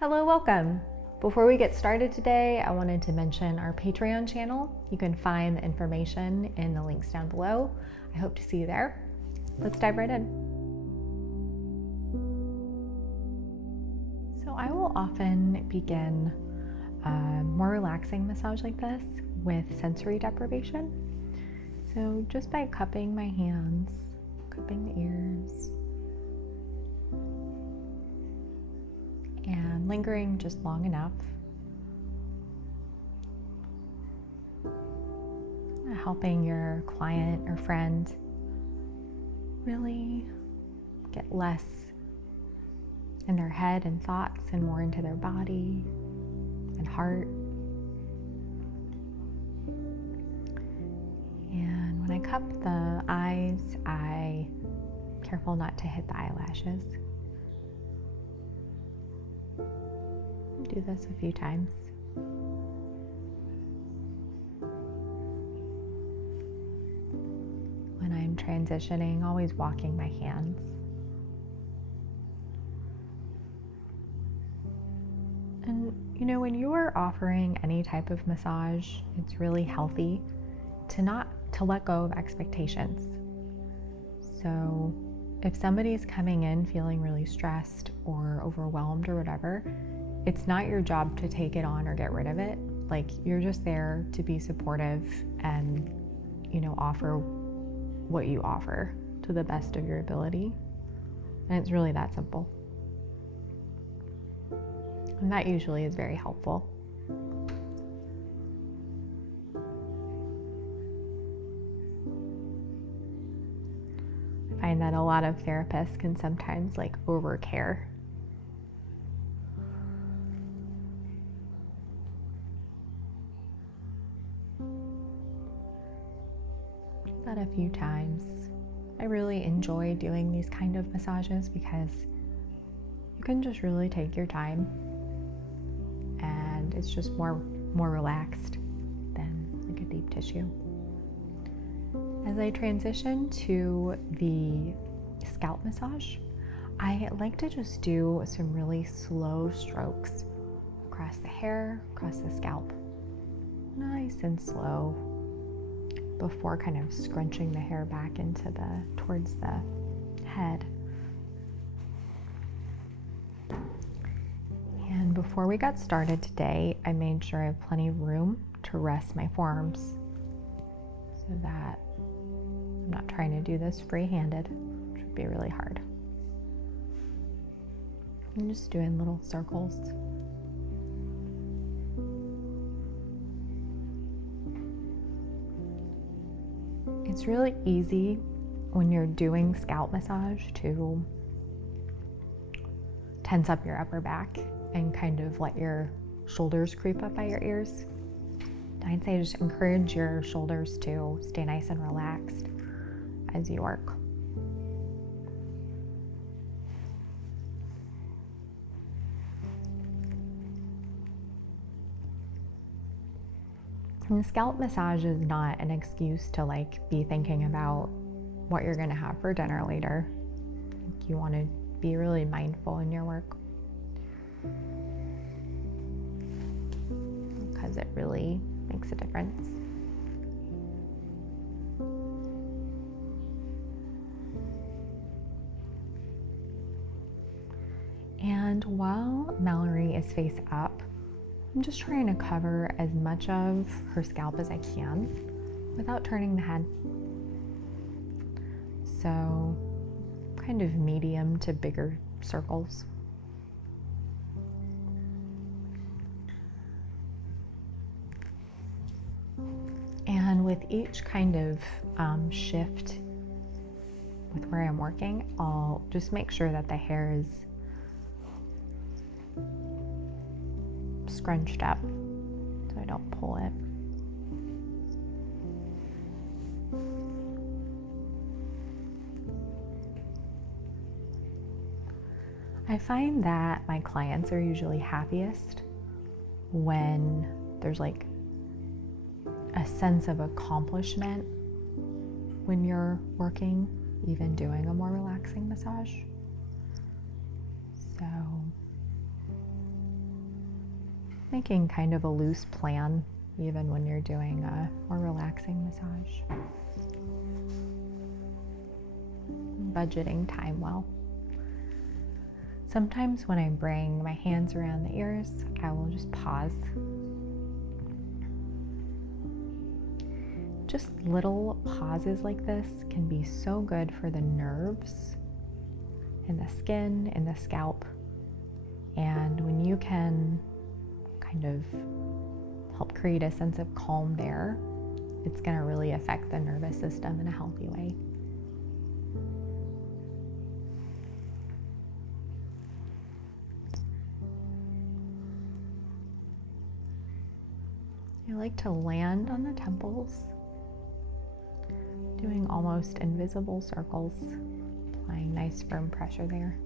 Hello, welcome. Before we get started today, I wanted to mention our Patreon channel. You can find the information in the links down below. I hope to see you there. Let's dive right in. So I will often begin a more relaxing massage like this with sensory deprivation. So just by cupping my hands, cupping the ears, and lingering just long enough, helping your client or friend really get less in their head and thoughts and more into their body and heart. And when I cup the eyes, I'm careful not to hit the eyelashes. Do this a few times. When I'm transitioning, always walking my hands. And when you are offering any type of massage, it's really healthy to let go of expectations. So if somebody's coming in feeling really stressed or overwhelmed or whatever, it's not your job to take it on or get rid of it. Like, you're just there to be supportive and, offer what you offer to the best of your ability. And it's really that simple. And that usually is very helpful. I find that a lot of therapists can sometimes overcare. That a few times. I really enjoy doing these kind of massages because you can just really take your time and it's just more relaxed than like a deep tissue. As I transition to the scalp massage, I like to just do some really slow strokes across the hair, across the scalp. Nice and slow, before kind of scrunching the hair back towards the head. And before we got started today, I made sure I have plenty of room to rest my forearms so that I'm not trying to do this free-handed, which would be really hard. I'm just doing little circles. It's really easy when you're doing scalp massage to tense up your upper back and kind of let your shoulders creep up by your ears. I'd say just encourage your shoulders to stay nice and relaxed as you work. And scalp massage is not an excuse to be thinking about what you're gonna have for dinner later. You want to be really mindful in your work because it really makes a difference. And while Mallory is face up, I'm just trying to cover as much of her scalp as I can without turning the head. So kind of medium to bigger circles. And with each kind of shift with where I'm working, I'll just make sure that the hair is scrunched up so I don't pull it. I find that my clients are usually happiest when there's a sense of accomplishment when you're working, even doing a more relaxing massage. So making kind of a loose plan even when you're doing a more relaxing massage. Budgeting time well. Sometimes when I bring my hands around the ears, I will just pause. Just little pauses like this can be so good for the nerves in the skin, in the scalp. And when you can kind of help create a sense of calm there, it's going to really affect the nervous system in a healthy way. I like to land on the temples, doing almost invisible circles, applying nice firm pressure there.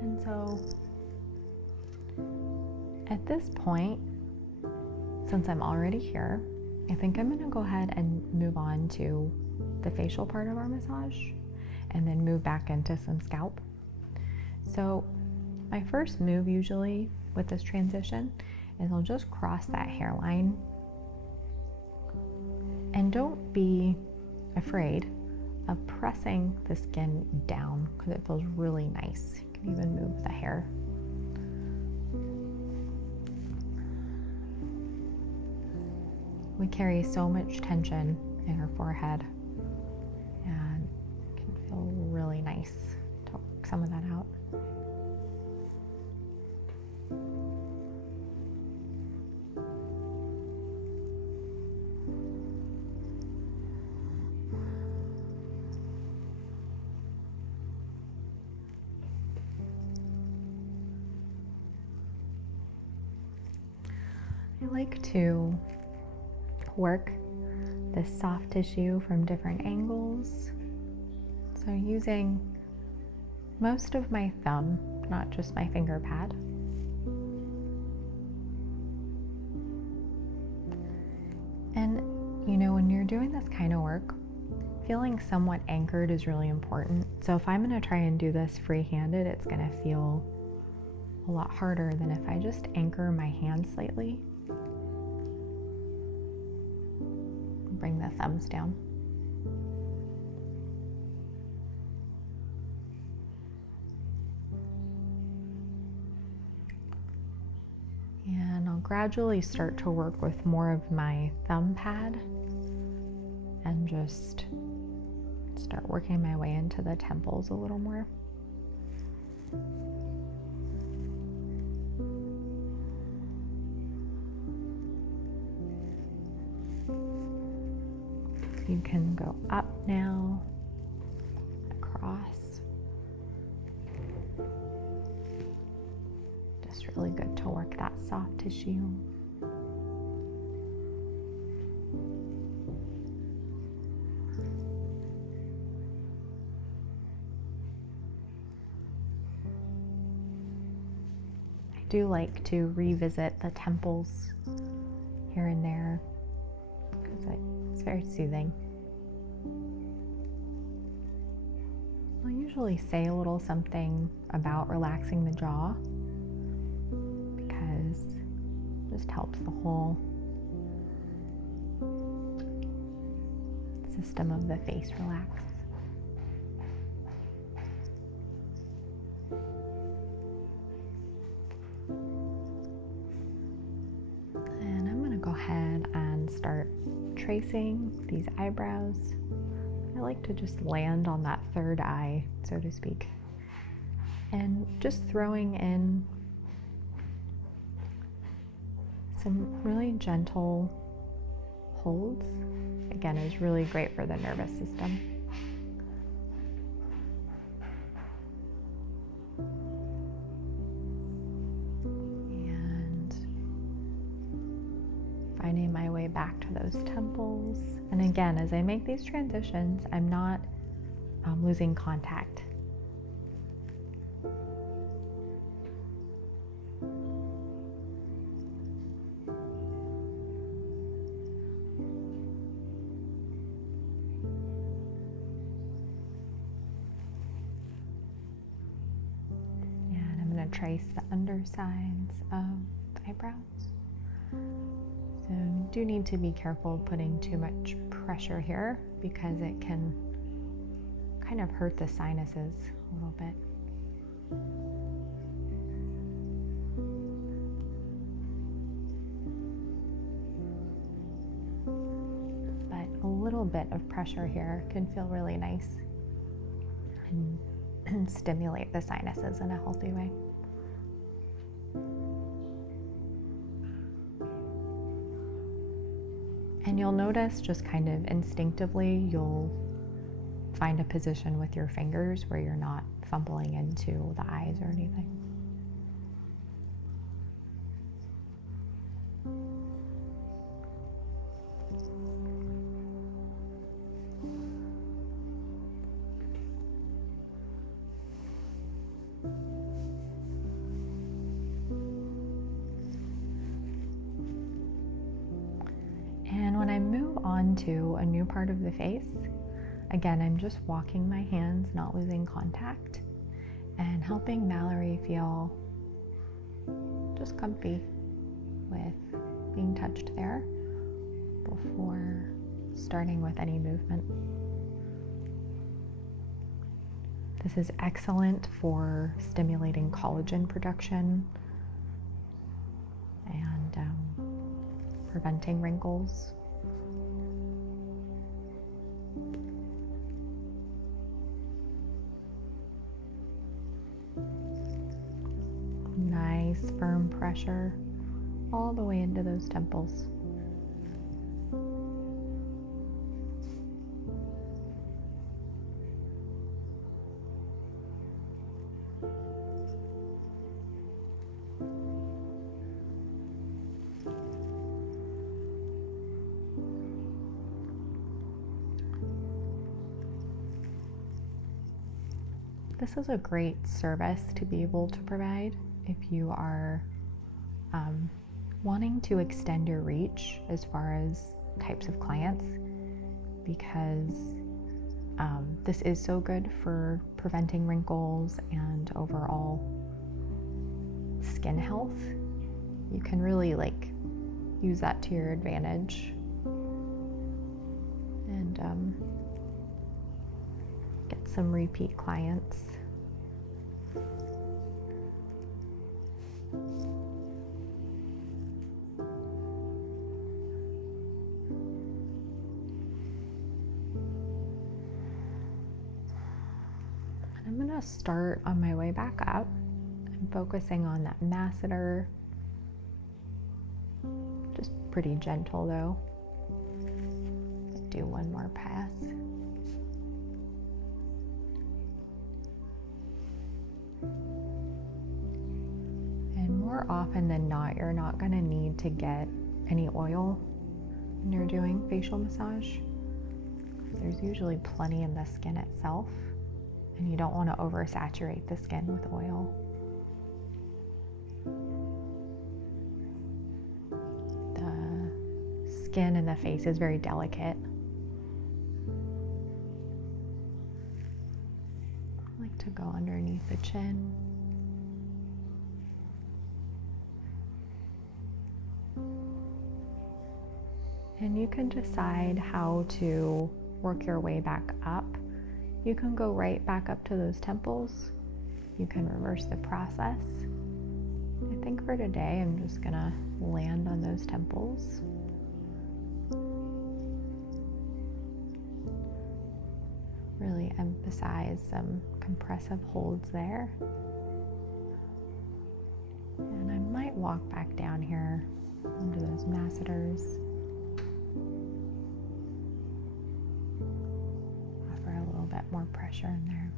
And so at this point, since I'm already here, I think I'm going to go ahead and move on to the facial part of our massage and then move back into some scalp. So my first move usually with this transition is I'll just cross that hairline. And don't be afraid of pressing the skin down because it feels really nice. You can even move the hair. We carry so much tension in our forehead, and it can feel really nice to work some of that out. I like to work this soft tissue from different angles. So using most of my thumb, not just my finger pad. And you know, when you're doing this kind of work, feeling somewhat anchored is really important. So if I'm going to try and do this free-handed, it's going to feel a lot harder than if I just anchor my hand slightly. Bring the thumbs down. And I'll gradually start to work with more of my thumb pad and just start working my way into the temples a little more. You can go up now, across. Just really good to work that soft tissue. I do like to revisit the temples here and there because it's very soothing. I'll usually say a little something about relaxing the jaw because it just helps the whole system of the face relax. And I'm going to go ahead and start tracing these eyebrows. I like to just land on that third eye, so to speak, and just throwing in some really gentle holds. Again, is really great for the nervous system. And finding my way back to those temples. And again, as I make these transitions, I'm not losing contact. trace the undersides of the eyebrows. So you do need to be careful putting too much pressure here because it can kind of hurt the sinuses a little bit. But a little bit of pressure here can feel really nice and stimulate the sinuses in a healthy way. And you'll notice just kind of instinctively, you'll find a position with your fingers where you're not fumbling into the eyes or anything. And when I move on to a new part of the face, again, I'm just walking my hands, not losing contact, and helping Mallory feel just comfy with being touched there before starting with any movement. This is excellent for stimulating collagen production and preventing wrinkles. Nice firm pressure all the way into those temples. This is a great service to be able to provide if you are wanting to extend your reach as far as types of clients, because this is so good for preventing wrinkles and overall skin health. You can really use that to your advantage and get some repeat clients. I'm going to start on my way back up. I'm focusing on that masseter. Just pretty gentle though. Do one more pass. And more often than not, you're not going to need to get any oil when you're doing facial massage. There's usually plenty in the skin itself, and you don't want to oversaturate the skin with oil. The skin in the face is very delicate. I like to go underneath the chin. And you can decide how to work your way back up. You can go right back up to those temples. You can reverse the process. I think for today, I'm just gonna land on those temples. Really emphasize some compressive holds there. And I might walk back down here onto those masseters. Offer a little bit more pressure in there.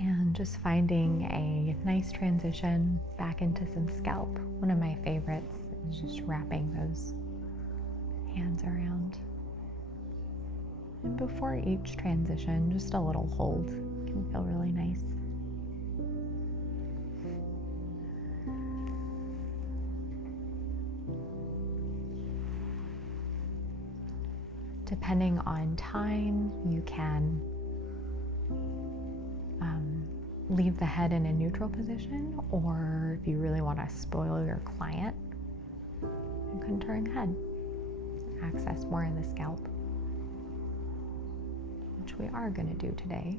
And just finding a nice transition back into some scalp. One of my favorites is just wrapping those hands around. And before each transition, just a little hold can feel really nice. Depending on time, you can leave the head in a neutral position, or if you really want to spoil your client, you can turn the head, access more of the scalp, which we are going to do today.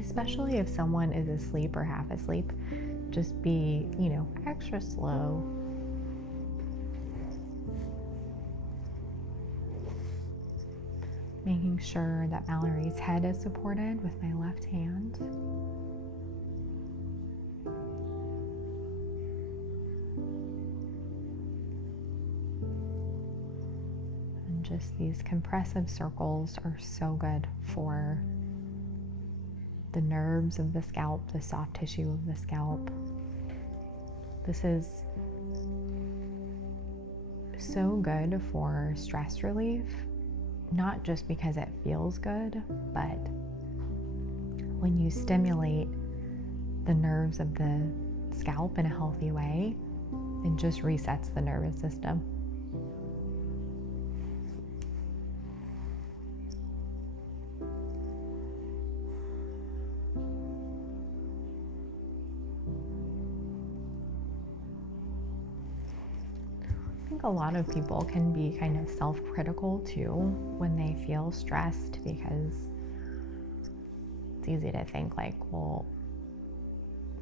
Especially if someone is asleep or half asleep, just be, extra slow. Making sure that Mallory's head is supported with my left hand. And just these compressive circles are so good for the nerves of the scalp, the soft tissue of the scalp. This is so good for stress relief. Not just because it feels good, but when you stimulate the nerves of the scalp in a healthy way, it just resets the nervous system. A lot of people can be kind of self-critical too when they feel stressed, because it's easy to think like, well,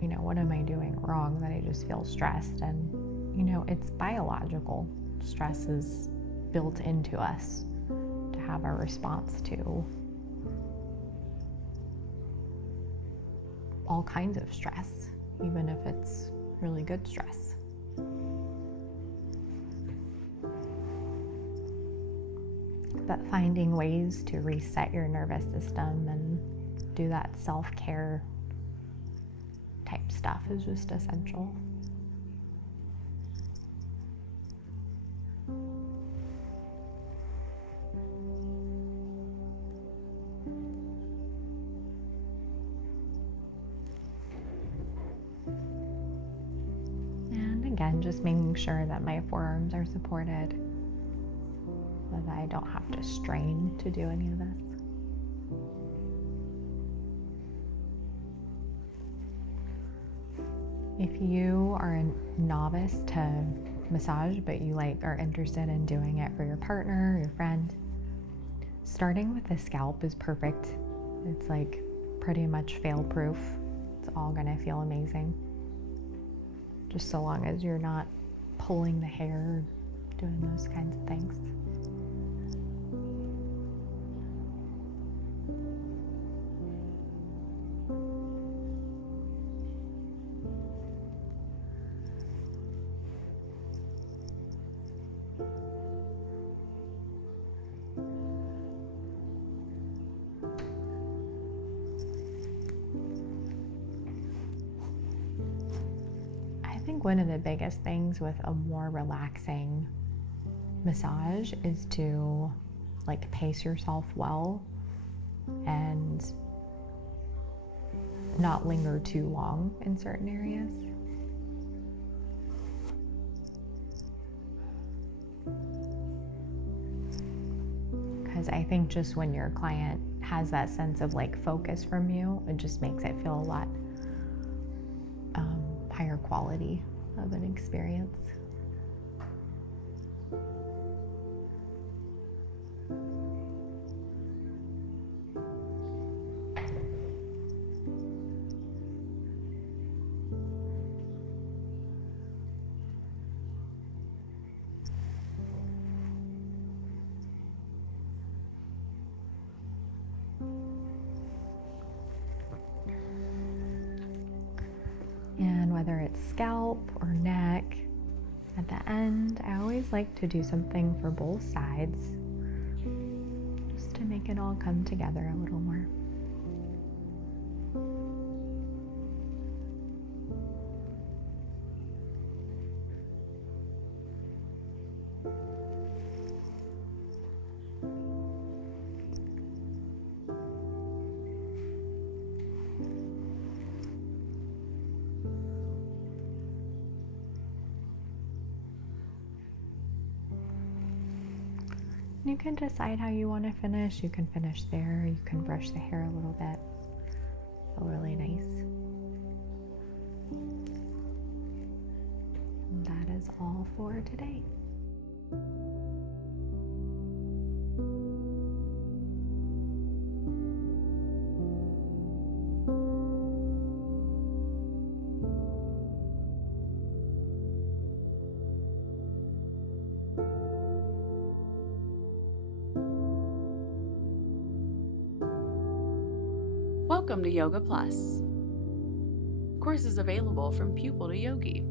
what am I doing wrong that I just feel stressed? And it's biological. Stress is built into us to have a response to all kinds of stress, even if it's really good stress. But finding ways to reset your nervous system and do that self-care type stuff is just essential. And again, just making sure that my forearms are supported, that I don't have to strain to do any of this. If you are a novice to massage, but you are interested in doing it for your partner, your friend, starting with the scalp is perfect. It's pretty much fail-proof. It's all gonna feel amazing. Just so long as you're not pulling the hair, doing those kinds of things. I think one of the biggest things with a more relaxing massage is to pace yourself well and not linger too long in certain areas. Because I think just when your client has that sense of focus from you, it just makes it feel a lot higher quality of an experience. And whether it's scalp or neck, at the end, I always like to do something for both sides, just to make it all come together a little more. You can decide how you want to finish. You can finish there, you can brush the hair a little bit. Feel really nice. And that is all for today. Welcome to Yoga Plus. Courses available from pupil to yogi.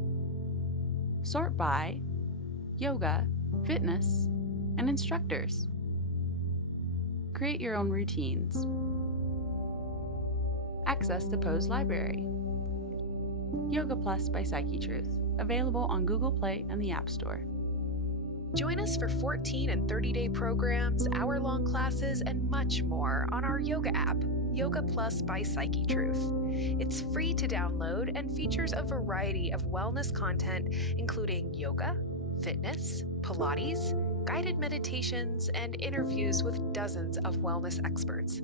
Sort by yoga, fitness, and instructors. Create your own routines. Access the Pose Library. Yoga Plus by Psyche Truth, available on Google Play and the App Store. Join us for 14 and 30-day programs, hour-long classes, and much more on our yoga app, Yoga Plus by Psyche Truth. It's free to download and features a variety of wellness content, including yoga, fitness, Pilates, guided meditations, and interviews with dozens of wellness experts.